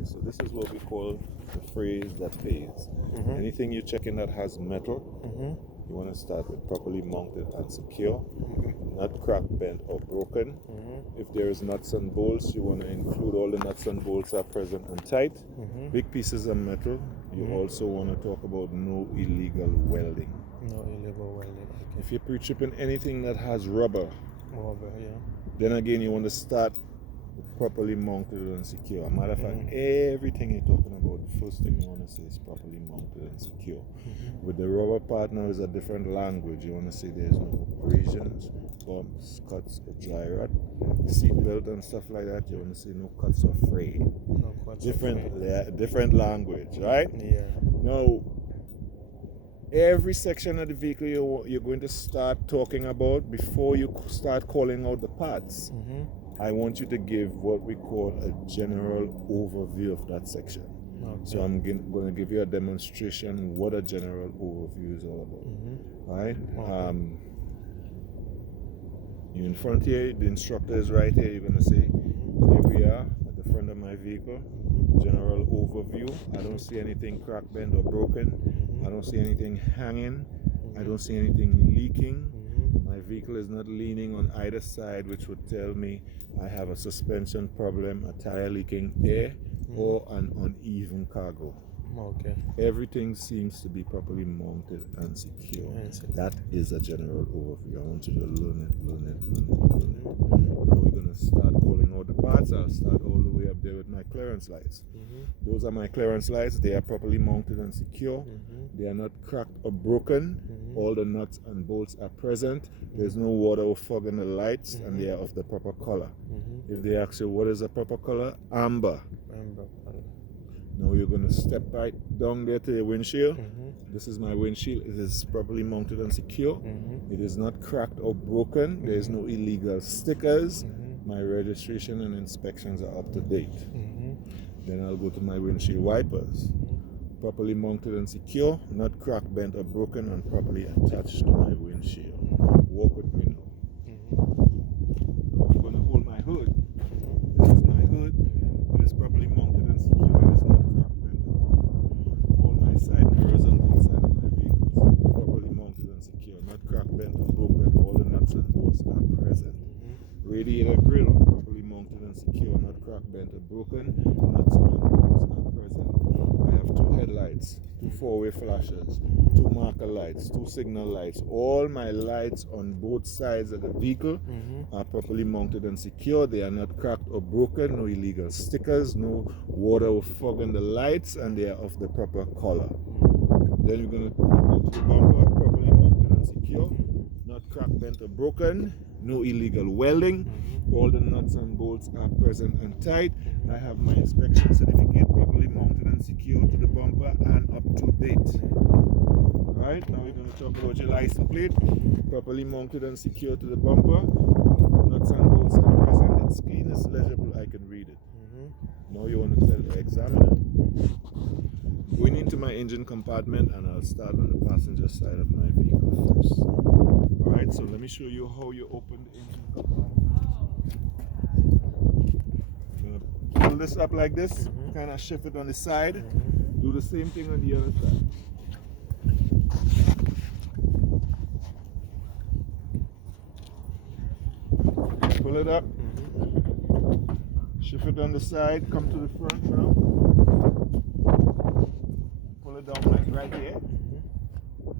Okay, so this is what we call the phrase that pays. Anything you're checking that has metal, you want to start with properly mounted and secure, not cracked, bent, or broken. If there is nuts and bolts, you want to include all the nuts and bolts are present and tight. Big pieces of metal. You also want to talk about no illegal welding. No illegal welding. Okay. If you're pre-tripping anything that has rubber, Yeah. then again you want to start properly mounted and secure. As a matter of fact, everything you're talking about, the first thing you want to say is properly mounted and secure. With the rubber part now is a different language. You want to say there's no abrasions, bumps, cuts, or dry rot. Seat belt and stuff like that, you want to say no cuts or fray. No cuts. Different language, right? Yeah. Now, every section of the vehicle you're going to start talking about before you start calling out the parts. I want you to give what we call a general overview of that section. Okay. So I'm going to give you a demonstration what a general overview is all about. Right? Okay. You in front here, the instructor is right here. You're going to say, here we are at the front of my vehicle. General overview. I don't see anything cracked, bent, or broken. I don't see anything hanging. I don't see anything leaking. My vehicle is not leaning on either side, which would tell me I have a suspension problem, a tire leaking air, or an uneven cargo. Okay. Everything seems to be properly mounted and secure. That is a general overview. I want you to learn it. Now we're going to start calling out the parts. I'll start all the way up there with my clearance lights. Those are my clearance lights. They are properly mounted and secure. They are not cracked or broken. All the nuts and bolts are present. There's no water or fog in the lights, and they are of the proper color. If they ask you what is the proper color, amber. Now you're going to step right down there to your windshield. This is my windshield. It is properly mounted and secure. It is not cracked or broken. There is no illegal stickers. My registration and inspections are up to date. Then I'll go to my windshield wipers. Properly mounted and secure, not cracked, bent, or broken, and properly attached to my windshield. Walk with me now. I'm going to hold my hood. This is my hood. It is properly mounted and secure. It is not cracked, bent, or broken. All my side mirrors on both sides of my vehicles properly mounted and secure, not cracked, bent, or broken. All the nuts and bolts are present. Radiator grill properly mounted and secure, not cracked, bent, or broken. Nuts and bolts are present. I have two headlights, two four-way flashers, two marker lights, two signal lights. All my lights on both sides of the vehicle are properly mounted and secure. They are not cracked or broken, no illegal stickers, no water or fog in the lights, and they are of the proper color. Then we're going to go to the bumper, properly mounted and secure, not cracked, bent, or broken, no illegal welding. All the nuts and bolts are present and tight. I have my inspection certificate properly mounted and secure to the bumper and up to date. Alright, now we're going to talk about your license plate. Properly mounted and secure to the bumper. Nuts and bolts are present. It's clean, it's legible, I can read it. Now you want to tell the examiner. Going into my engine compartment, and I'll start on the passenger side of my vehicle first. Alright, so let me show you how you open the engine compartment. Pull this up like this, kind of shift it on the side. Do the same thing on the other side. Pull it up, shift it on the side, come to the front now. Pull it down like right here.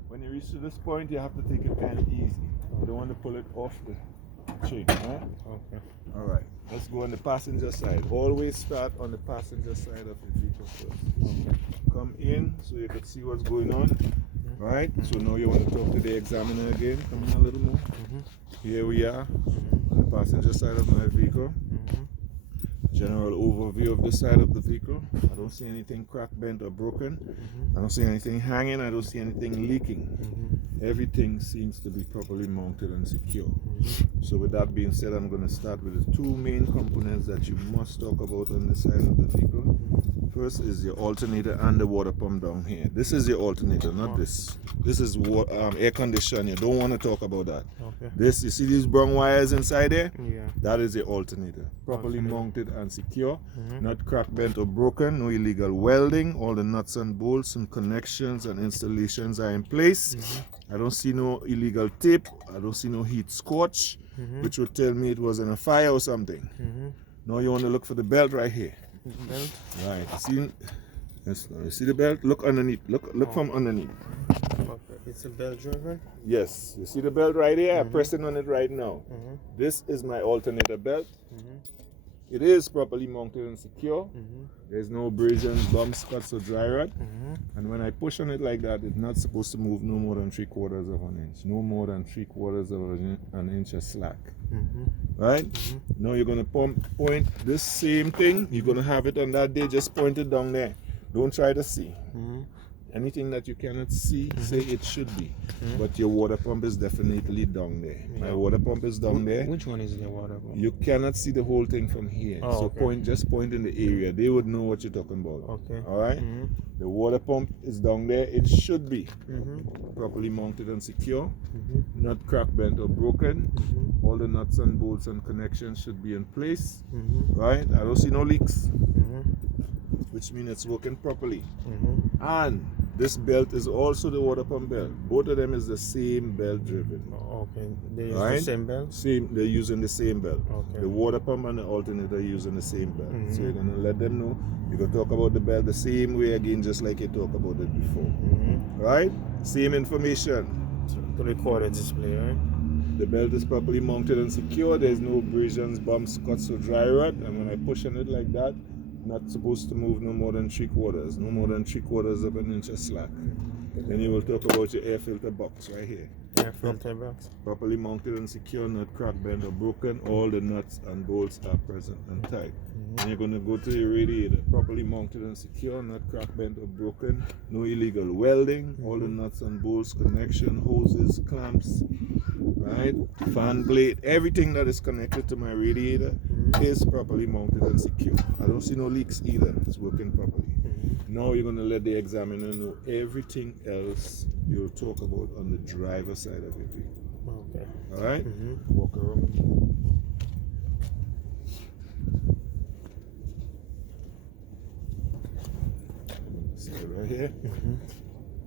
When you reach to this point, you have to take it kind of easy. You don't want to pull it off the chain, right? Okay. Alright, let's go on the passenger side. Always start on the passenger side of the vehicle first. Come in so you can see what's going on. Right? So now you want to talk to the examiner again. Come in a little more. Here we are on the passenger side of my vehicle. General overview of this side of the vehicle. I don't see anything cracked, bent, or broken. I don't see anything hanging. I don't see anything leaking. Everything seems to be properly mounted and secure. So with that being said, I'm going to start with the two main components that you must talk about on the side of the vehicle. First is your alternator and the water pump down here. This is your alternator, not this. This is air conditioner. You don't want to talk about that. Okay. This, you see these brown wires inside there? Yeah. That is the alternator. Properly mounted and secure, Mm-hmm. not cracked, bent or broken, no illegal welding. All the nuts and bolts and connections and installations are in place. Mm-hmm. I don't see no illegal tape. I don't see no heat scorch, Mm-hmm. which would tell me it was in a fire or something. Mm-hmm. Now you want to look for the belt right here. Belt. Right. See, yes, you see the belt? Look underneath. Look from underneath. Okay. It's a belt driven. Yes. You see the belt right here? I'm pressing on it right now. Mm-hmm. This is my alternator belt. Mm-hmm. It is properly mounted and secure. Mm-hmm. There's no abrasions, bumps, cuts, or dry rot. Mm-hmm. And when I push on it like that, it's not supposed to move no more than 3/4 of an inch. No more than 3/4 of an inch of slack. Mm-hmm. Right? Mm-hmm. Now you're gonna point this same thing. You're gonna have it on that day. Just point it down there. Don't try to see. Mm-hmm. Anything that you cannot see, say it should be. Mhm. But your water pump is definitely down there. My Yeah. water pump is down there. Which one is the water pump? You cannot see the whole thing from here. Oh, so okay. just point in the area. They would know what you're talking about. Okay. All right? Mm-hmm. The water pump is down there. It should be Mm-hmm. properly mounted and secure, Mm-hmm. not cracked, bent, or broken. Mm-hmm. All the nuts and bolts and connections should be in place. Mm-hmm. Right? I don't see no leaks, Mm-hmm. which means it's working properly. Mm-hmm. And this belt is also the water pump belt. Both of them is the same belt driven. Okay. They use the Right? same belt. Same, they're using the same belt. Okay. The water pump and the alternator are using the same belt. Mhm. So you're gonna let them know. You're gonna talk about the belt the same way again, just like you talked about it before. Mm-hmm. Right? Same information. To record a display, right? The belt is properly mounted and secure. There's no abrasions, bumps, cuts, or dry rot. And when I push on it like that, not supposed to move no more than 3/4, no more than 3/4 of an inch of slack. Then you will talk about your air filter box right here. Air filter box. Properly mounted and secure, not cracked, bent, or broken. All the nuts and bolts are present and tight. And you're going to go to your radiator. Properly mounted and secure, not cracked, bent, or broken. No illegal welding. All the nuts and bolts, connection, hoses, clamps, right? Fan blade, everything that is connected to my radiator is properly mounted and secure. I don't see no leaks either. It's working properly. Now you're going to let the examiner know everything else you'll talk about on the driver side of your vehicle. Okay. All right? Mm-hmm. Walk around. Stay right here. Mm-hmm.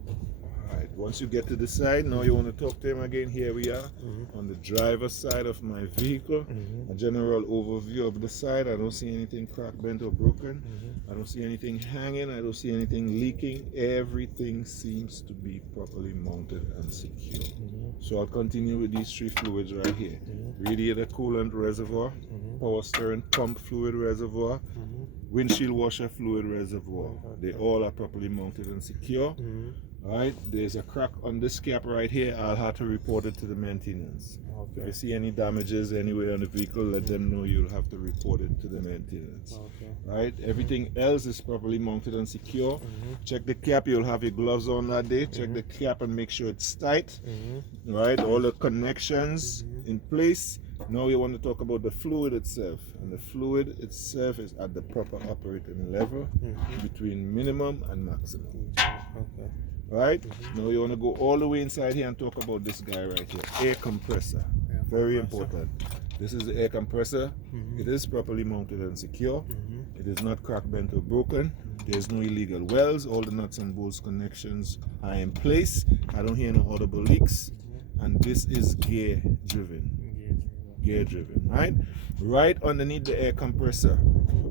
All right. Once you get to the side, now you want to talk to him again. Here we are Mm-hmm. on the driver's side of my vehicle. Mm-hmm. A general overview of the side. I don't see anything cracked, bent, or broken. Mm-hmm. I don't see anything hanging. I don't see anything leaking. Everything seems to be properly mounted and secure. Mm-hmm. So I'll continue with these three fluids right here. Mm-hmm. Radiator coolant reservoir, Mm-hmm. power steering pump fluid reservoir, Mm-hmm. windshield washer fluid reservoir. They all are properly mounted and secure. Mm-hmm. Alright, there's a crack on this cap right here. I'll have to report it to the maintenance. If Okay. you see any damages anywhere on the vehicle, let them know you'll have to report it to the maintenance. Okay. Right? Everything else is properly mounted and secure. Mm-hmm. Check the cap, you'll have your gloves on that day. Check the cap and make sure it's tight. Mm-hmm. Right? All the connections Mhm. in place. Now you want to talk about the fluid itself. And the fluid itself is at the proper operating level Mm-hmm. between minimum and maximum. Okay. Right? Now you want to go all the way inside here and talk about this guy right here. Air compressor. Air Very compressor. important. This is the air compressor. Mhm. It is properly mounted and secure. Mm-hmm. It is not cracked, bent, or broken. There's no illegal welds. All the nuts and bolts connections are in place. I don't hear no audible leaks. And this is gear driven. Gear driven, right? Right underneath the air compressor,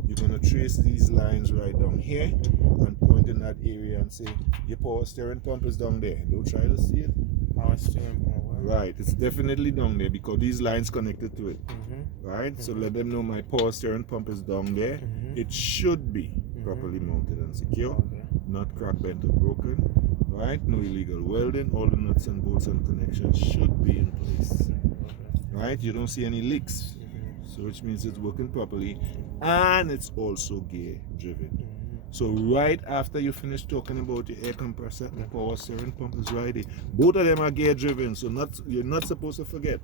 you're gonna trace these lines right down here and point in that area and say your power steering pump is down there. Don't try to see it. Power steering pump. Right, it's definitely down there because these lines connected to it. Mm-hmm. Right, so let them know my power steering pump is down there. Mhm. It should be properly mounted and secure, Okay. not cracked, bent, or broken. Right, no illegal welding. All the nuts and bolts and connections should be in place. Right, you don't see any leaks, so which means it's working properly, and it's also gear driven. Mm-hmm. So right after you finish talking about your air compressor, the power steering pump is right there. Both of them are gear driven, so you're not supposed to forget.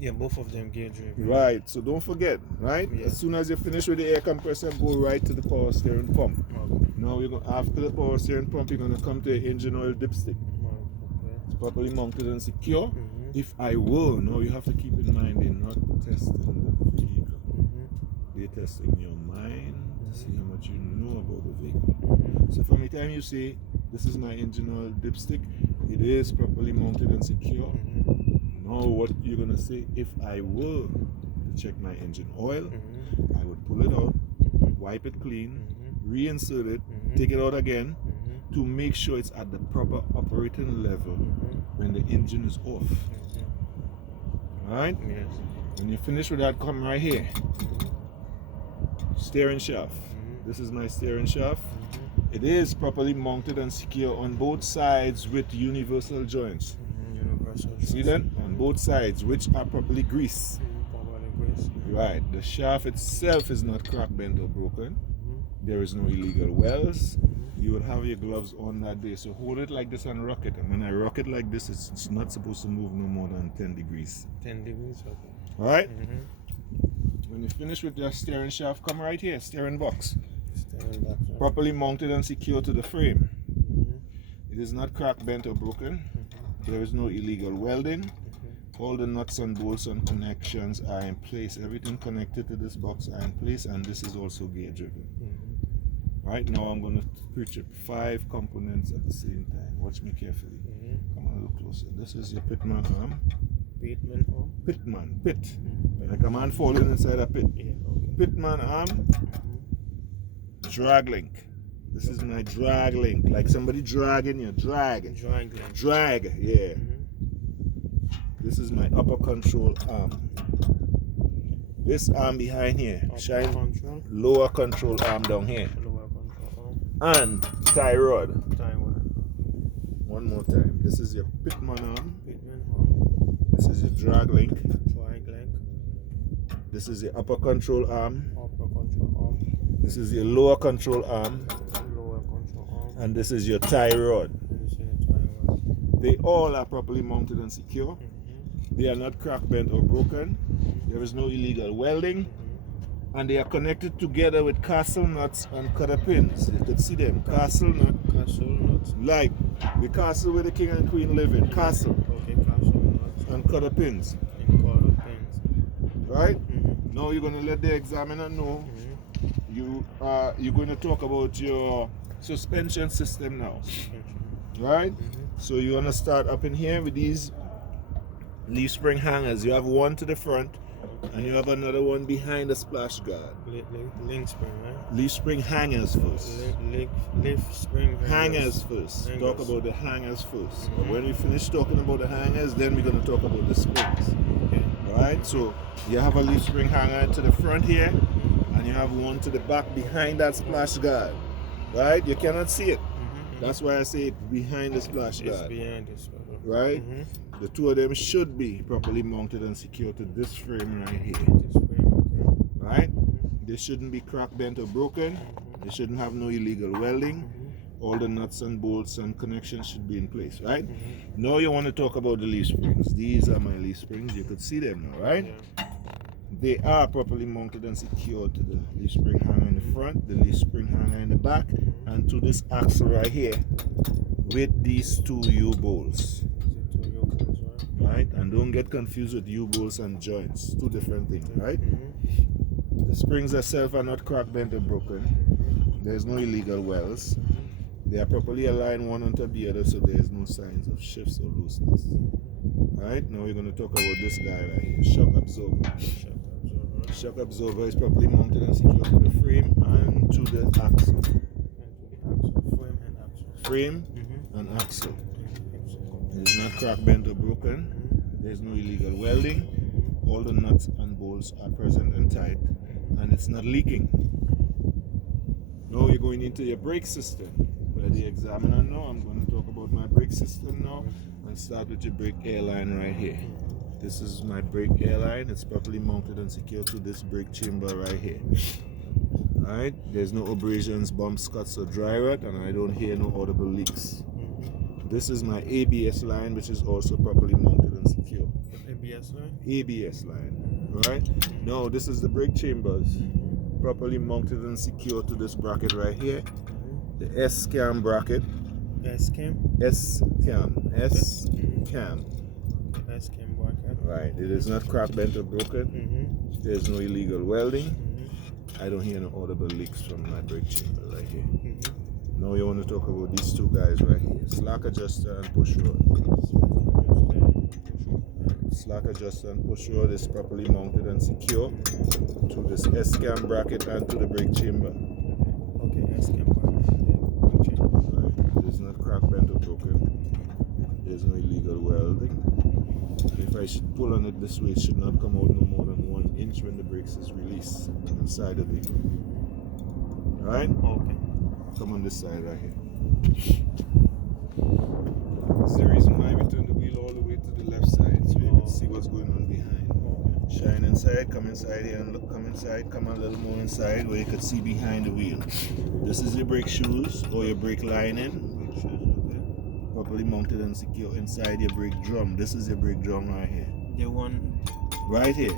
Yeah, both of them gear driven. Right, so don't forget, right? Yeah. As soon as you finish with the air compressor, go right to the power steering pump. Okay. Now you're going after the power steering pump, you're gonna come to your engine oil dipstick. Okay. It's properly mounted and secure. Mm-hmm. If I were, now you have to keep in mind they're not testing the vehicle. Mm-hmm. They're testing your mind to see how much you know about the vehicle. Mm-hmm. So from the time you say, this is my engine oil dipstick, it is properly mounted and secure. Mm-hmm. Now what you're gonna say, if I were to check my engine oil, Mm-hmm. I would pull it out, Mm-hmm. wipe it clean, Mm-hmm. reinsert it, Mm-hmm. take it out again Mm-hmm. to make sure it's at the proper operating level Mm-hmm. when the engine is off. Mm-hmm. Alright? Yes. When you finish with that, come right here. Steering shaft. Mm-hmm. This is my steering shaft. Mm-hmm. It is properly mounted and secure on both sides with universal joints. Universal. See that? On both sides, which are properly greased. Properly greased. Right. The shaft itself is not cracked, bent, or broken. There is no illegal wells. You would have your gloves on that day. So hold it like this and rock it. And when I rock it like this, it's not supposed to move no more than 10 degrees. 10 degrees, okay. Alright? Mm-hmm. When you finish with your steering shaft, come right here, steering box. Steering box. Right? Properly mounted and secure to the frame. Mm-hmm. It is not cracked, bent, or broken. Mm-hmm. There is no illegal welding. Mm-hmm. All the nuts and bolts and connections are in place. Everything connected to this box are in place, and this is also gear driven. Mm-hmm. Right now I'm going to preach up 5 components at the same time. Watch me carefully. Mm-hmm. Come on, look closer. This is your pitman arm. Pitman arm. Pitman, pit. Mm-hmm. Like a man falling inside a pit. Yeah, okay. Pitman arm, Mm-hmm. drag link. This is my drag link. Like somebody dragging you, drag. Drag link. Drag, yeah. Mm-hmm. This is my upper control arm. This arm behind here, Upper shine control. lower control arm down here. Lower control arm. And tie rod. Taiwan. One more time. This is your pitman arm. Pitman arm. This is your drag link. Drag link. This is your upper control arm. Upper control arm. This is your lower control arm. Lower control arm. And this is your tie rod. And this is the Taiwan. They all are properly mounted and secure. Mm-hmm. They are not cracked, bent, or broken. There is no illegal welding. Mm-hmm. And they are connected together with castle nuts and cutter pins. You could see them. Castle nut. Castle nuts. Like the castle where the king and queen live in. Castle. Okay, castle nuts. And cutter pins. And quarter pins. Right? Mm-hmm. Now you're going to let the examiner know you're going to talk about your suspension system now. Right? Mm-hmm. So you're going to start up in here with these leaf spring hangers. You have one to the front and you have another one behind the splash guard. Link spring, right? Leaf spring hangers first. Lift spring Hangers first. Hangers. Talk about the hangers first. But when we finish talking about the hangers, then we're going to talk about the springs. Okay. Alright? So you have a leaf spring hanger to the front here and you have one to the back behind that splash guard. Right? You cannot see it. Mm-hmm. That's why I say it behind the splash It's guard. behind this one. Right? Mm-hmm. The two of them should be properly mounted and secured to this frame right here. This frame, Right? okay. They shouldn't be cracked, bent, or broken. They shouldn't have no illegal welding. Mm-hmm. All the nuts and bolts and connections should be in place, right? Mm-hmm. Now you want to talk about the leaf springs. These are my leaf springs. You could see them now, right? Yeah. They are properly mounted and secured to the leaf spring hanger in the front, the leaf spring hanger in the back, and to this axle right here with these 2 U-bolts. Right? And don't get confused with U-bolts and joints. 2 different things, right? Mm-hmm. The springs themselves are not cracked, bent, or broken. There's no illegal wells. They are properly aligned one on top of the other, so there is no signs of shifts or looseness. Right? Now we're going to talk about this guy right here, shock absorber. Shock absorber is properly mounted and secured to the frame and to the axle. Frame and axle. It is not cracked, bent, or broken. There is no illegal welding. All the nuts and bolts are present and tight, and it's not leaking. Now you're going into your brake system. Let the examiner know. I'm going to talk about my brake system now and start with your brake airline right here. This is my brake airline. It's properly mounted and secured to this brake chamber right here. Alright, there's no abrasions, bumps, cuts, or dry rot, and I don't hear no audible leaks. This is my ABS line, which is also properly mounted and secure. ABS line. ABS line. Right? Now this is the brake chambers, properly mounted and secured to this bracket right here. The S cam bracket. S cam. S cam. S cam. S cam bracket. Right. It is not cracked, bent, or broken. There's no illegal welding. I don't hear no audible leaks from my brake chamber right here. Now you want to talk about these two guys right here. Slack adjuster and push rod. Slack adjuster and push rod is properly mounted and secure to this S-cam bracket and to the brake chamber. Okay, S-cam bracket. Right. It is not cracked, bent, or broken. There's no illegal welding. If I should pull on it this way, it should not come out no more than 1 inch when the brakes is released inside the vehicle. Right? Okay. Come on this side right here. This is the reason why we turn the wheel all the way to the left side so you can see what's going on behind. Shine inside, come inside here and look, come inside, come a little more inside where you can see behind the wheel. This is your brake shoes or your brake lining. Properly mounted and secure inside your brake drum. This is your brake drum right here. The one right here.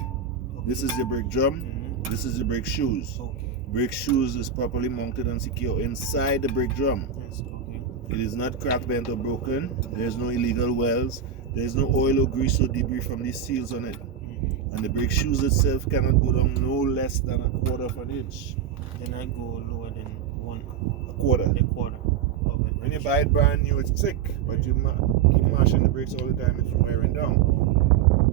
This is your brake drum. This is your brake shoes. Brake shoes is properly mounted and secure inside the brake drum. Yes, okay. It is not cracked, bent, or broken. There's no illegal welds. There's no oil or grease or debris from these seals on it. And the brake shoes itself cannot go down no less than 1/4 of an inch. Then I go lower than 1/4. A quarter. Okay. When you buy it brand new, it's thick, but you keep mashing the brakes all the time, it's wearing down.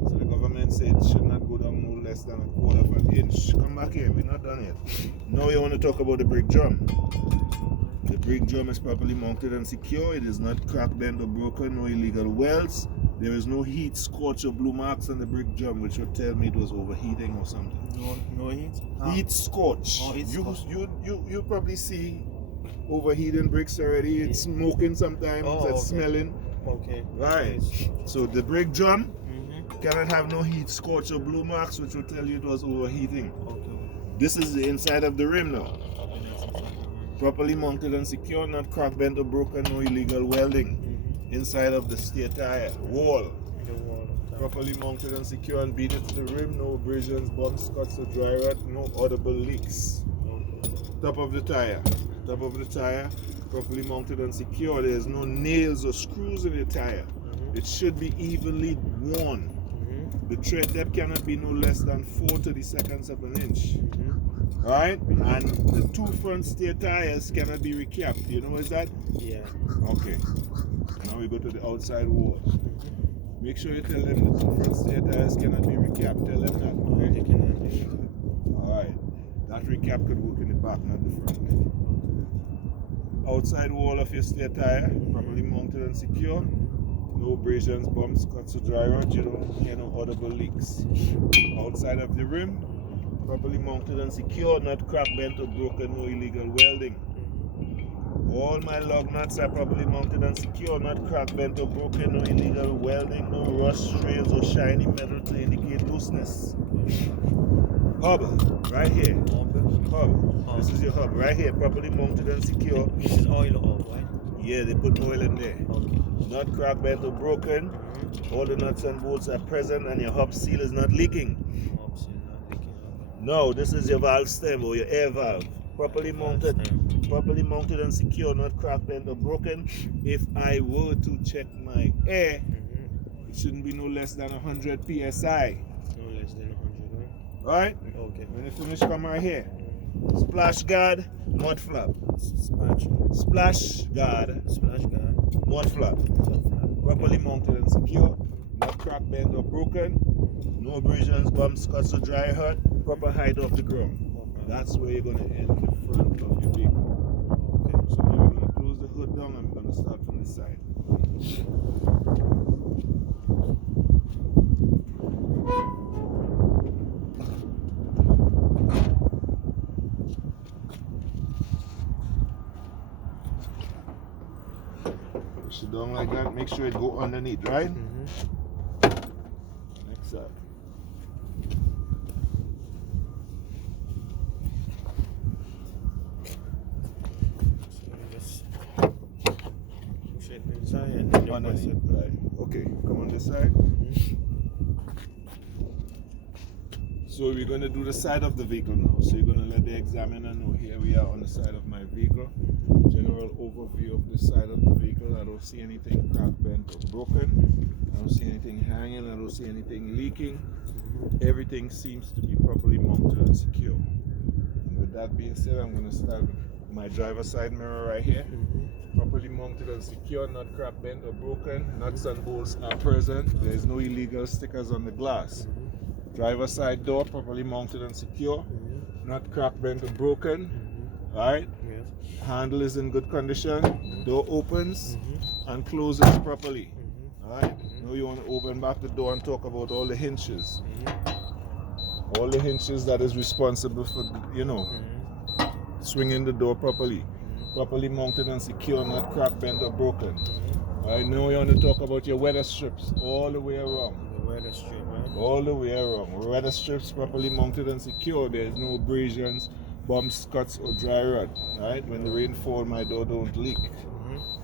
So the government said it should not go down no less than 1/4 of an inch. Come back here, we're not done yet. Now you want to talk about the brake drum. The brake drum is properly mounted and secure. It is not cracked, bent, or broken. No illegal welds. There is no heat, scorch, or blue marks on the brake drum, which would tell me it was overheating or something. No heat? Heat, scorch. Oh, heat, scorch. You probably see overheating brakes already. It's smoking sometimes. It's smelling. Okay. Right. So the brake drum cannot have no heat, scorch, or blue marks, which will tell you it was overheating. Okay. This is the inside of the rim now. Properly mounted and secure, not cracked, bent, or broken, no illegal welding. Inside of the steer tire wall. The wall. Properly mounted and secure and beaded to the rim, no abrasions, bumps, cuts, or dry rot, no audible leaks. Top of the tire. Top of the tire, properly mounted and secure. There's no nails or screws in the tire. It should be evenly worn. The tread depth cannot be no less than 4/32 of an inch. Alright? And the 2 front steer tires cannot be recapped. You know what's that? Yeah. Okay. Now we go to the outside wall. Make sure you tell them the 2 front steer tires cannot be recapped. Tell them that. Okay? They cannot be. Alright. That recap could work in the back, not the front. Outside wall of your steer tire, properly mounted and secure. No abrasions, bumps, cuts, or dry rot. You don't hear no audible leaks. Outside of the rim, properly mounted and secure, not cracked, bent, or broken, no illegal welding. All my lug nuts are properly mounted and secure, not cracked, bent, or broken, no illegal welding, no rust, trails, or shiny metal to indicate looseness. Hub, right here. Hub. This is your hub, right here, properly mounted and secure. This is oil hub, right? Yeah, they put oil in there. Okay. Not cracked, bent, or broken. All the nuts and bolts are present and your hub seal is not leaking. Hubs is not leaking. No, this is your valve stem or your air valve. Properly mounted and secure, not cracked, bent, or broken. If I were to check my air, it shouldn't be no less than 100 psi. No less than 100, right? Right? Okay. When you finish, come right here. Splash guard, mud flap. Splash guard, mud flap. Properly mounted and secure, not cracked, bent, or broken. No abrasions, bumps, cuts, or dry hurt. Proper height off the ground. That's where you're going to end the front of your vehicle. Okay, so now we're going to close the hood down. I'm going to start from this side. Push it down like that. Make sure it go underneath, right? Next up. Push it inside and then you press Underneath, it. right. Okay, come on this side. So we're going to do the side of the vehicle now. So you're going to let the examiner know. Here we are on the side of my vehicle. General overview of the side of the vehicle. I don't see anything cracked, bent, or broken. I don't see anything hanging. I don't see anything leaking. Everything seems to be properly mounted and secure. And with that being said, I'm going to start with my driver's side mirror right here. Properly mounted and secure, not cracked, bent, or broken. Nuts and bolts are present. There is no illegal stickers on the glass. Driver's side door properly mounted and secure, not cracked, bent, or broken. Alright? Yes. Handle is in good condition. The door opens and closes properly. Alright? Now you want to open back the door and talk about all the hinges. All the hinges that is responsible for, swinging the door properly. Properly mounted and secure, not cracked, bent, or broken. Alright, now you want to talk about your weather strips all the way around. The weather strip, right? All the way around. Weather strips properly mounted and secure. There is no abrasions, bumps, cuts, or dry rot. Alright, when the rain falls, my door don't leak.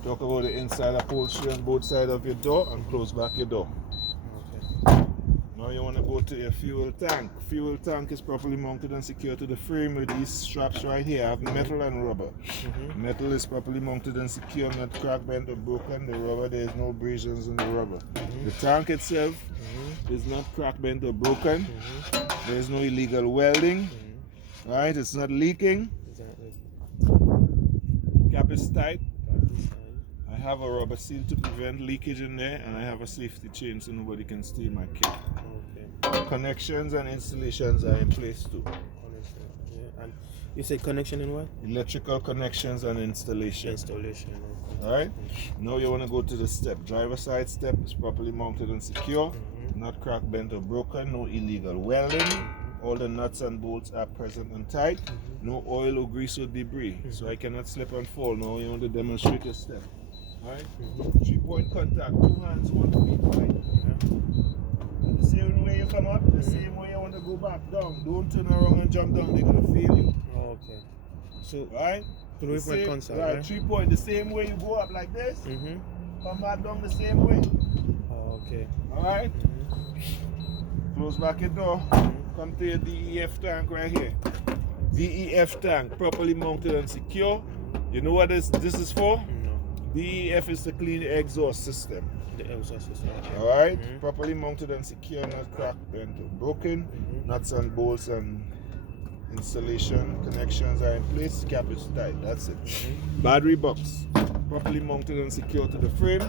Talk about the inside upholstery on both sides of your door and close back your door. Okay. Now you want to go to your fuel tank. Fuel tank is properly mounted and secure to the frame with these straps right here. I have metal and rubber. Metal is properly mounted and secure, not cracked, bent, or broken. The rubber, there is no abrasions in the rubber. The tank itself is not cracked, bent, or broken. There is no illegal welding. Right? It's not leaking. Exactly. Cap is tight. I have a rubber seal to prevent leakage in there, and I have a safety chain so nobody can steal my cap. Okay. Connections and installations are in place too. Connection. Yeah. And you say connection in what? Electrical connections and installation. Installation. Okay. Alright? Now you want to go to the step. Driver side step is properly mounted and secure. Not cracked, bent, or broken. No illegal welding. All the nuts and bolts are present and tight. No oil or grease or debris. So I cannot slip and fall. Now you want to demonstrate your step. Alright? 3-point contact. 2 hands, 1 feet. Right? The same way you come up, the same way you want to go back down. Don't turn around and jump down. They're going to fail you. Okay. So, Right? 3-point contact, right? right? 3-point. The same way you go up like this, come back down the same way. Okay. Alright? Close back your door. Come to your DEF tank right here. DEF tank, properly mounted and secure. You know what this is for? No. DEF is to clean the exhaust system. The exhaust system. Alright? Properly mounted and secure, not cracked, bent, or broken. Nuts and bolts and installation connections are in place. Cap is tight. That's it. Battery box, properly mounted and secure to the frame.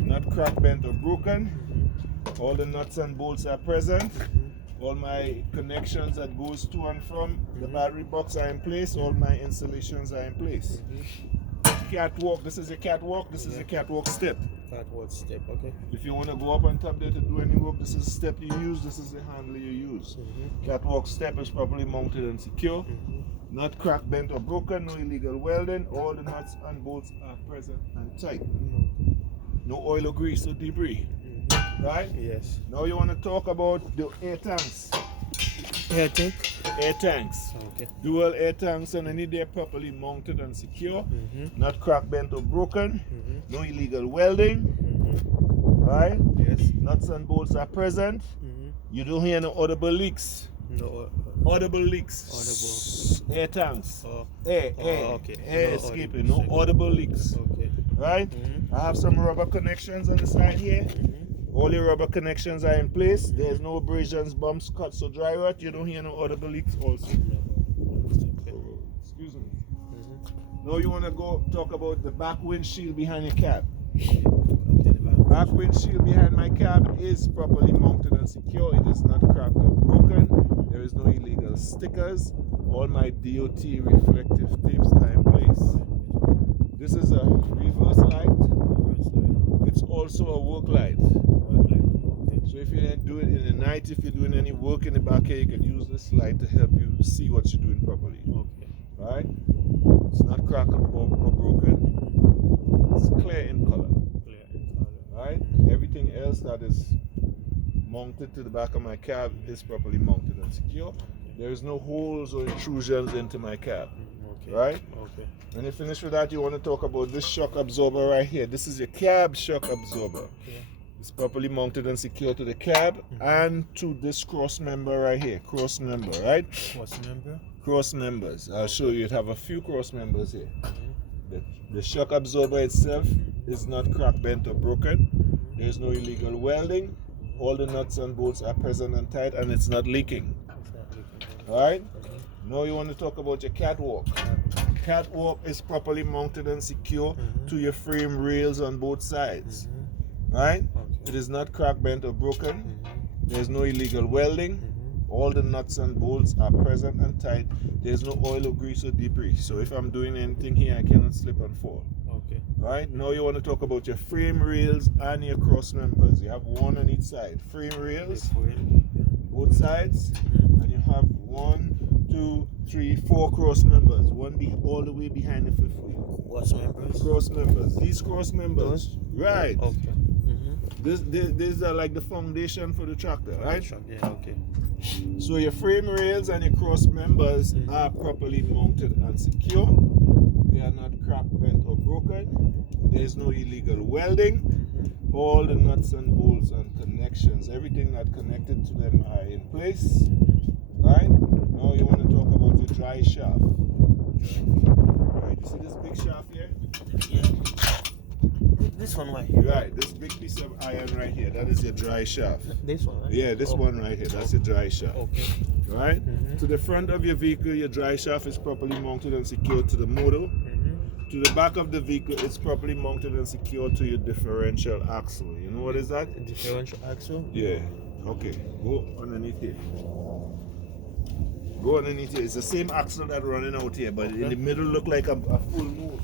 Not cracked, bent, or broken. All the nuts and bolts are present. All my connections that goes to and from the battery box are in place. All my installations are in place. Catwalk, this is a catwalk, this is a catwalk step. Catwalk step, okay. If you want to go up on top there to do any work, this is the step you use, this is the handle you use. Catwalk step is properly mounted and secure. Not cracked, bent, or broken, no illegal welding. All the nuts and bolts are present and tight. No oil or grease or debris. Right? Yes. Now you want to talk about the air tanks. Air tank? Air tanks. Okay. Dual air tanks and any they're properly mounted and secure. Not cracked, bent, or broken. No illegal welding. Right? Yes. Nuts and bolts are present. You don't hear no audible leaks. No. Audible leaks. Air tanks. Air. Okay. Air No escaping. audible No audible leaks. Okay. Right? I have some rubber connections on the side here. All your rubber connections are in place. There's no abrasions, bumps, cuts, or dry rot. You don't hear no audible leaks also. Excuse me. Now you want to go talk about the back windshield behind your cab. Okay, the Back windshield behind my cab is properly mounted and secure. It is not cracked or broken. There is no illegal stickers. All my DOT reflective tapes are in place. This is a reverse light. It's also a work light. So if you're doing it in the night, if you're doing any work in the back here, you can use this light to help you see what you're doing properly. Okay. Right? It's not cracked or broken. It's clear in color. Clear in color. Right? Everything else that is mounted to the back of my cab is properly mounted and secure. There is no holes or intrusions into my cab. Okay. Right? Okay. When you finish with that, you want to talk about this shock absorber right here. This is your cab shock absorber. Okay. It's properly mounted and secure to the cab and to this cross member right here. Cross member, right? What's the number? Cross members. I'll show you. It have a few cross members here. The shock absorber itself is not cracked, bent, or broken. There is no illegal welding. All the nuts and bolts are present and tight, and it's not leaking. Alright? Now you want to talk about your catwalk. Catwalk is properly mounted and secure to your frame rails on both sides. Right? It is not cracked, bent, or broken. There is no illegal welding. All the nuts and bolts are present and tight. There's no oil or grease or debris. So if I'm doing anything here, I cannot slip and fall. Okay. Right? Now you want to talk about your frame rails and your cross members. You have one on each side. Frame rails, both sides, and you have 1, 2, 3, 4 cross members. One all the way behind the fifth wheel. What's members? Cross members. These cross members. Right. Okay. These are like the foundation for the tractor, right? Yeah, okay. So your frame rails and your cross members are properly mounted and secure. They are not cracked, bent, or broken. There is no illegal welding. All the nuts and bolts and connections, everything that connected to them are in place. Right? Now you want to talk about your dry shaft. Right? You see this big shaft here? Yeah. This one right here. Right, this big piece of iron right here, that is your dry shaft. This one, right? Yeah, this one right here, that's your dry shaft. Okay. Right? To the front of your vehicle, your dry shaft is properly mounted and secured to the motor. To the back of the vehicle, it's properly mounted and secured to your differential axle. You know what is that? A differential axle? Yeah. Okay, go underneath here. Go underneath here. It's the same axle that running out here, but in the middle look like a full moon.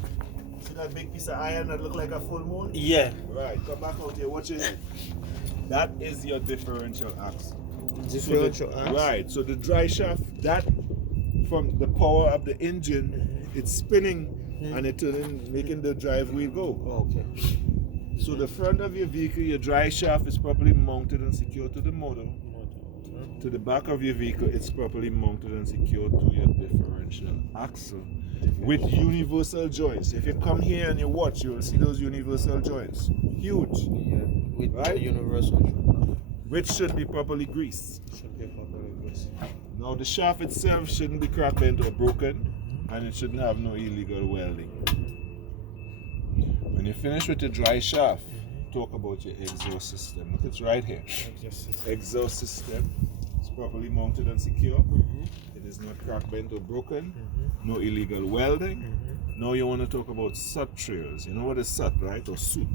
See that big piece of iron that look like a full moon? Yeah. Right, come back out here, watch it. That is your differential axle. Differential axle? Right, so the dry shaft, that from the power of the engine, it's spinning and it's making the drive wheel go. Okay. So the front of your vehicle, your dry shaft is properly mounted and secured to the motor. To the back of your vehicle, it's properly mounted and secured to your differential axle with universal joints. If you come here and you watch, you'll see those universal joints. Huge. Yeah. With Right? the universal. Which should be properly greased. Should be properly greased. Now the shaft itself shouldn't be cracked, bent, or broken, and it shouldn't have no illegal welding. When you finish with the dry shaft, talk about your exhaust system. Look, it's right here. Exhaust system is properly mounted and secure. It is not cracked, bent, or broken. No illegal welding. Now you want to talk about soot trails. You know what is soot, right? Or soot.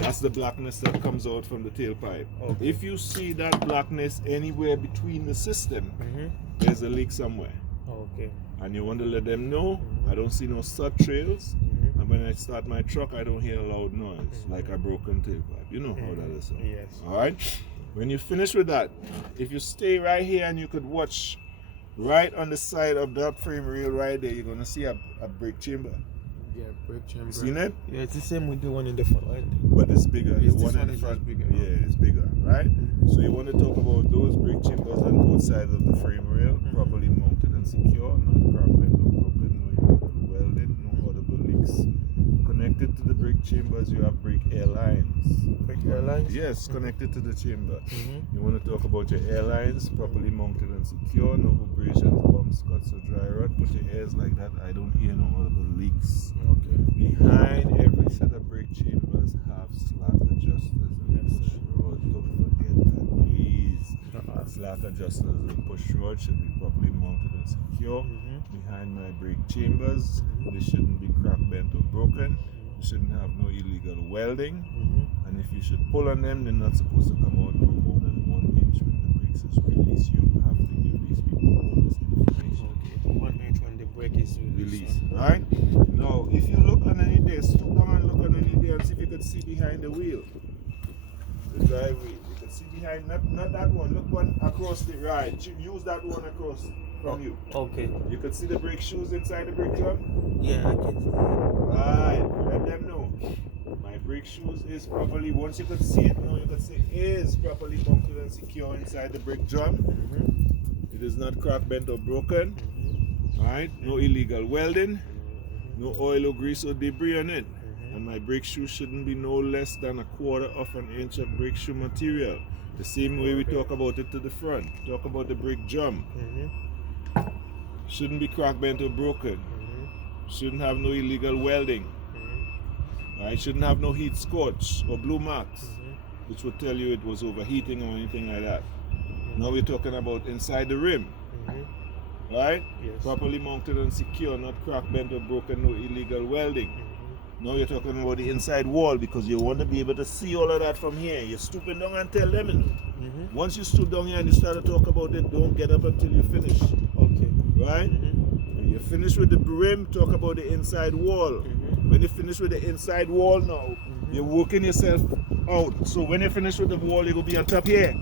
That's the blackness that comes out from the tailpipe. Okay. If you see that blackness anywhere between the system, there's a leak somewhere. Okay. And you want to let them know, I don't see no soot trails. And when I start my truck, I don't hear a loud noise, like a broken tailpipe. You know how that is. Yes. Alright? When you finish with that, if you stay right here and you could watch right on the side of that frame rail right there, you're going to see a brake chamber. Yeah, brake chamber. Seen it? Yeah, it's the same with the one in the front, right? But it's bigger. Is The this one in one front, bigger? yeah, it's bigger, right? So you want to talk about those brake chambers on both sides of the frame rail, properly mounted and secure, no crack, bent, or broken, no illegal welding, no audible leaks. Connected to the brake chambers, you have brake air lines. Brake air lines? Yes, connected to the chamber. You want to talk about your air lines, properly mounted and secure, no vibrations, bumps, cuts, or dry rot. Put your airs like that. I don't hear no audible leaks. Okay. Behind every set of brake chambers have slack adjusters and push rods. Don't forget that, please. Slack adjusters and push rods should be properly mounted and secure. Behind my brake chambers, they shouldn't be cracked, bent, or broken. You shouldn't have no illegal welding. And if you should pull on them, they're not supposed to come out no more than 1 inch when the brakes is released. You have to give these people all this information. Okay. 1 inch when the brake is Release. Alright? Now, if you look underneath there, stoop down and look underneath there and see if you could see behind the wheel. The drive wheel. You can see behind, not that one. Look one across the right. Use that one across from you. Okay. You could see the brake shoes inside the brake drum? Yeah, I can see. Right. Let them know. My brake shoes is properly, once you could see it now, you could see is properly mounted and secure inside the brake drum. It is not cracked, bent, or broken. Alright, no illegal welding, no oil or grease or debris on it. and my brake shoe shouldn't be no less than 1/4 of an inch of brake shoe material. The same way we talk about it to the front. Talk about the brake drum. Shouldn't be crack, bent, or broken. Shouldn't have no illegal welding. Right? Shouldn't have no heat scorch or blue marks, which would tell you it was overheating or anything like that. Now we're talking about inside the rim. Right? Yes. Properly mounted and secure, not crack, bent, or broken, no illegal welding. Now you're talking about the inside wall, because you want to be able to see all of that from here. You're stooping down and tell them. Once you stoop down here and you start to talk about it, don't get up until you finish. Okay. Right? When you finish with the rim, talk about the inside wall. When you finish with the inside wall now, you're working yourself out. So when you finish with the wall, you're going to be on top here.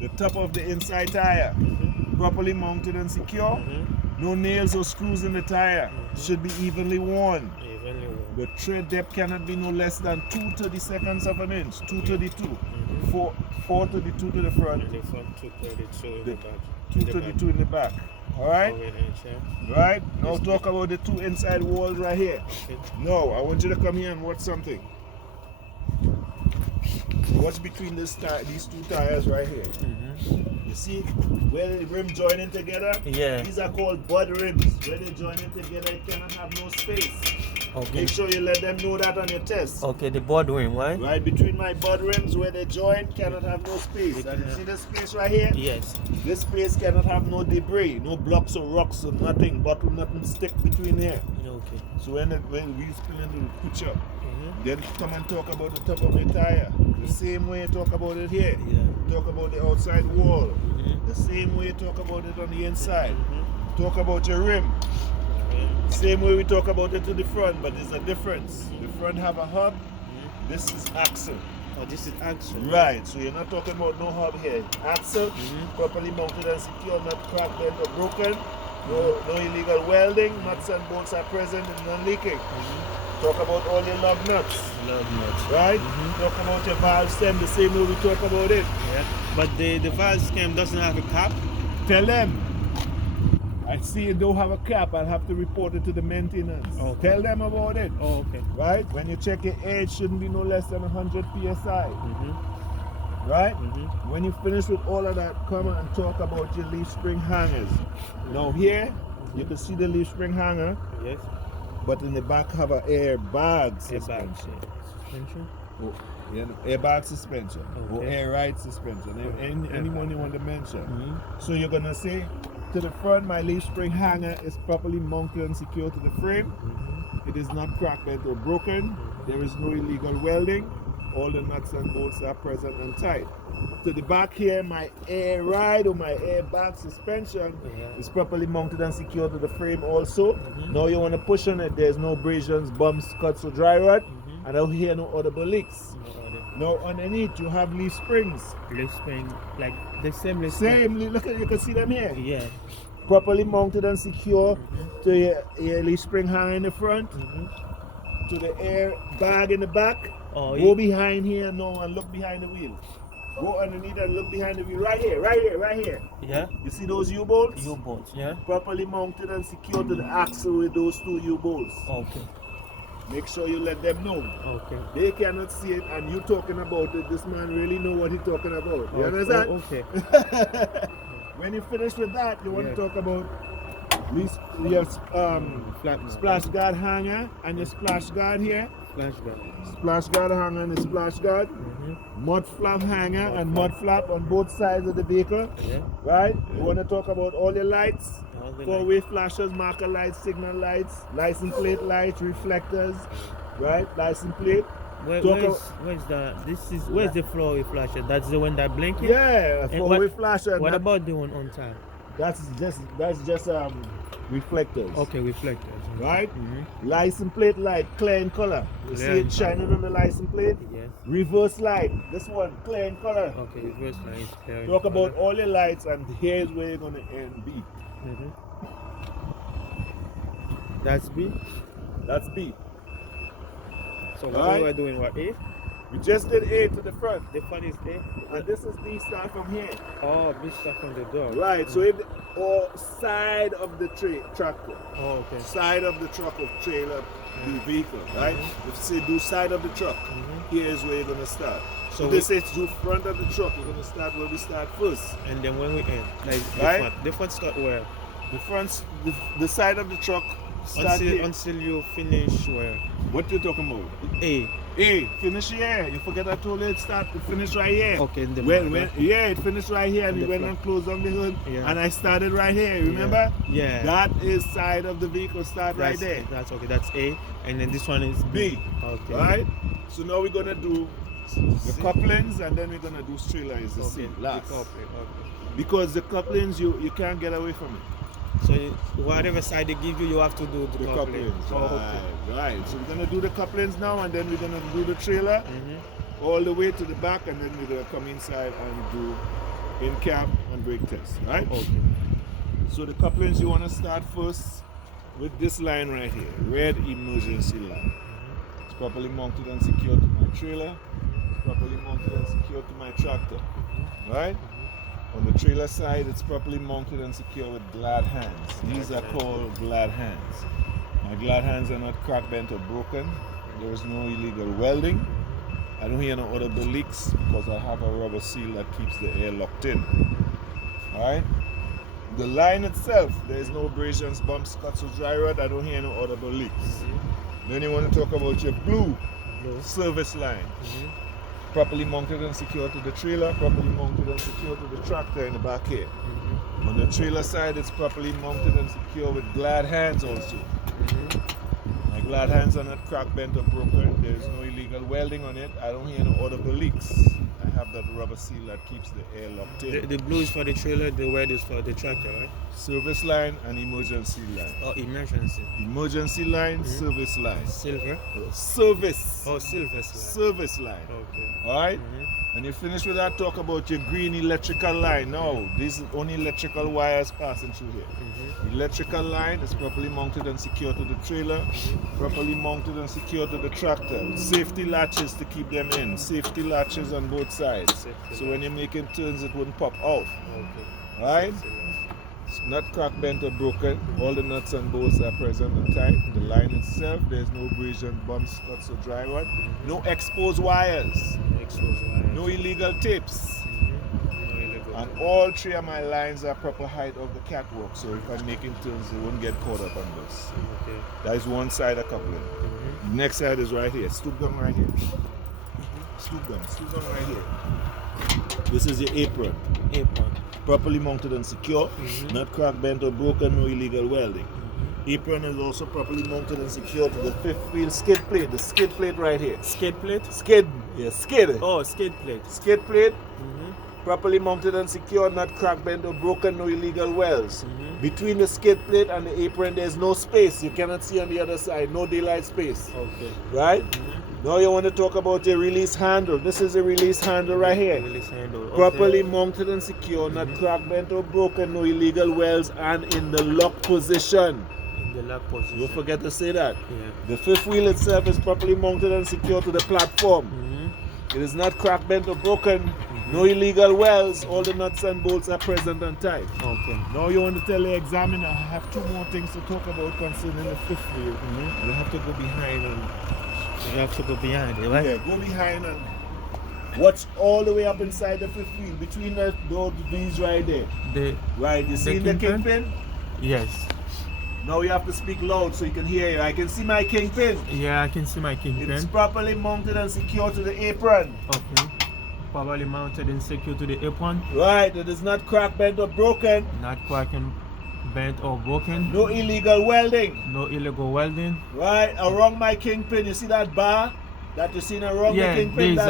The top of the inside tire. Properly mounted and secure. No nails or screws in the tire. Should be evenly worn. The tread depth cannot be no less than 2/32 of an inch. 232. 432 to the front. 232 in the back. 232 in the back. Alright? Right? Now talk about the two inside walls right here. No, I want you to come here and watch something. What's between these two tires right here? You see where the rim joining together? Yeah. These are called bud rims. Where they join in together, it cannot have no space. Okay. Make sure you let them know that on your test. Okay, the board rim, right? Right between my bud rims where they join cannot have no space. And you see this space right here? Yes. This space cannot have no debris, no blocks or rocks or nothing, bottle, nothing stick between here. Okay. So when we spin into the picture, then come and talk about the top of the tire. The same way you talk about it here. Yeah. Talk about the outside wall. The same way you talk about it on the inside. Talk about your rim. Same way we talk about it to the front, but there's a difference. The front have a hub. This is axle. Oh, this is axle. Right, so you're not talking about no hub here. Axle, properly mounted and secure, not cracked, bent, or broken. No illegal welding. Nuts and bolts are present and non-leaking. Talk about all your lug nuts. Right? Talk about your valve stem the same way we talk about it. Yeah. But the valve stem doesn't have a cap. Tell them. I see you don't have a cap, I'll have to report it to the maintenance. Okay. Tell them about it. Oh, okay. Right? When you check your air, it shouldn't be no less than 100 psi. Right? When you finish with all of that, come and talk about your leaf spring hangers. Now here, you can see the leaf spring hanger, Yes. but in the back have an airbag suspension. Suspension. Oh, yeah, airbag suspension or Okay. air ride suspension. Anyone you want to mention. So you're gonna say to the front, my leaf spring hanger is properly mounted and secured to the frame. It is not cracked, bent, or broken. There is no illegal welding. All the nuts and bolts are present and tight. To the back here, my air ride or my airbag suspension is properly mounted and secured to the frame also. Now you want to push on it. There's no abrasions, bumps, cuts, or dry rot. And out here, no audible leaks. Now underneath, you have leaf springs. Leaf spring, like the same leaf Same, look at, you can see them here. Yeah. Properly mounted and secure to your leaf spring hanger in the front, to the air bag in the back. Oh, Go behind here now and look behind the wheel. Go underneath and look behind the wheel. Right here, right here, right here. Yeah. You see those U-bolts? U-bolts, yeah. Properly mounted and secured to the axle with those two U-bolts. Okay. Make sure you let them know. Okay. They cannot see it and you talking about it. This man really know what he's talking about. You understand? Oh, okay. When you finish with that, you want Yeah. to talk about your splash guard hanger and your splash guard here. Flashback. Splash guard hanger and the splash guard. Mud flap hanger and mud flap on both sides of the vehicle. Yeah. Right? You want to talk about all your lights. All the Four-way flashers, marker lights, signal lights, license plate lights, reflectors. Right? License plate. Where's the floor flasher? That's the one that blinking? Yeah, And four-way flasher. What not- about the one on top? That's just reflectors. Okay, reflectors. Right? License plate light, clear in color. You see it shining on the license plate? Yes. Reverse light. This one, clear in color. Okay, reverse line is clear. Talk about all your lights, and here's where you're gonna end B. That's B. That's B. So what Alright. we were doing, what A? We just did A to the front. The front is A. And this is B start from here. Oh, B start from the door. Right, so if or side of the tractor. Oh, okay. Side of the truck of trailer, the vehicle, right? If you say do side of the truck, here is where you're gonna start. So this says do front of the truck, we're gonna start where we start first. And then when we end, like Right? the front start where? The front, the side of the truck start here. Until you finish where? What you talking about? A. A, finish here. You forget I told you it start to finish right here. Okay, in the Yeah, it finished right here and we went front. and closed on the hood. Yeah. And I started right here, remember? Yeah. That is side of the vehicle start right there. That's okay. That's A, and then this one is B. B. Okay. Right? So now we're gonna do the C. couplings and then we're gonna do trailer is the Okay. C last. The coupling, okay. Because the couplings you can't get away from it. So whatever side they give you, you have to do the The coupling. couplings. Oh, okay. Right. So we're gonna do the couplings now and then we're gonna do the trailer all the way to the back and then we're gonna come inside and do in cab and brake test. Right? Okay. So the couplings you wanna start first with this line right here, red emergency line. It's properly mounted and secured to my trailer. It's properly mounted and secured to my tractor. Right? On the trailer side, it's properly mounted and secured with glad hands. These are called glad hands. My glad hands are not cracked, bent, or broken. There is no illegal welding. I don't hear no audible leaks because I have a rubber seal that keeps the air locked in. Alright? The line itself, there is no abrasions, bumps, cuts, or dry rot. I don't hear no audible leaks. Then you want to talk about your blue service line. Properly mounted and secured to the trailer, properly mounted and secured to the tractor in the back here. On the trailer side, it's properly mounted and secured with glad hands also. My glad hands are not cracked, bent, or broken. There is no illegal welding on it. I don't hear no audible leaks. I have that rubber seal that keeps the air locked in. The blue is for the trailer, the red is for the tractor, right? Service line and emergency line. Oh, emergency. Emergency line, service line. Silver. Service. Oh, silver slide. Service line. Okay. Alright? And you finish with that, talk about your green electrical line. No, these are only electrical wires passing through here. Electrical line is properly mounted and secured to the trailer, properly mounted and secured to the tractor, with safety latches to keep them in, safety latches on both sides. So when you're making turns, it wouldn't pop out. Okay. Alright? It's not cracked, bent, or broken. All the nuts and bolts are present and tight. The line itself, there's no abrasion, bumps, cuts, or dry rot. No exposed wires. No illegal tapes. And all three of my lines are proper height of the catwalk. So if I'm making turns, they won't get caught up on this. Okay. That is one side of coupling. The next side is right here. Stoop down right here. Stoop down right here. This is your apron. Apron. Properly mounted and secure, not cracked, bent, or broken, no illegal welding. Apron is also properly mounted and secured to the fifth wheel skid plate, the skid plate right here. Skid plate? Skid, yeah, skid. Oh, skid plate. Skid plate, properly mounted and secured, not cracked, bent, or broken, no illegal welds. Between the skid plate and the apron, there's no space. You cannot see on the other side, no daylight space. Okay. Right? Now you want to talk about your release handle. This is a release handle right here. Release handle. Okay. Properly mounted and secure, not cracked, bent, or broken, no illegal welds, and in the lock position. In the lock position. Don't forget to say that. Yeah. The fifth wheel itself is properly mounted and secured to the platform. It is not cracked, bent, or broken. No illegal welds. All the nuts and bolts are present and tight. Okay. Now you want to tell the examiner, I have two more things to talk about concerning the fifth wheel. You have to go behind and You have to go behind it, right? yeah, go behind and watch all the way up inside the fifth wheel between these right there. Right, you see the kingpin? Yes. Now you have to speak loud so you can hear you. I can see my kingpin. Yeah, I can see my kingpin. It's properly mounted and secured to the apron. Okay. Properly mounted and secured to the apron. Right, it is not cracked, bent, or broken. Not cracking, bent, or broken. No illegal welding. No illegal welding. Right, around my kingpin, you see that bar that you see around the kingpin? there's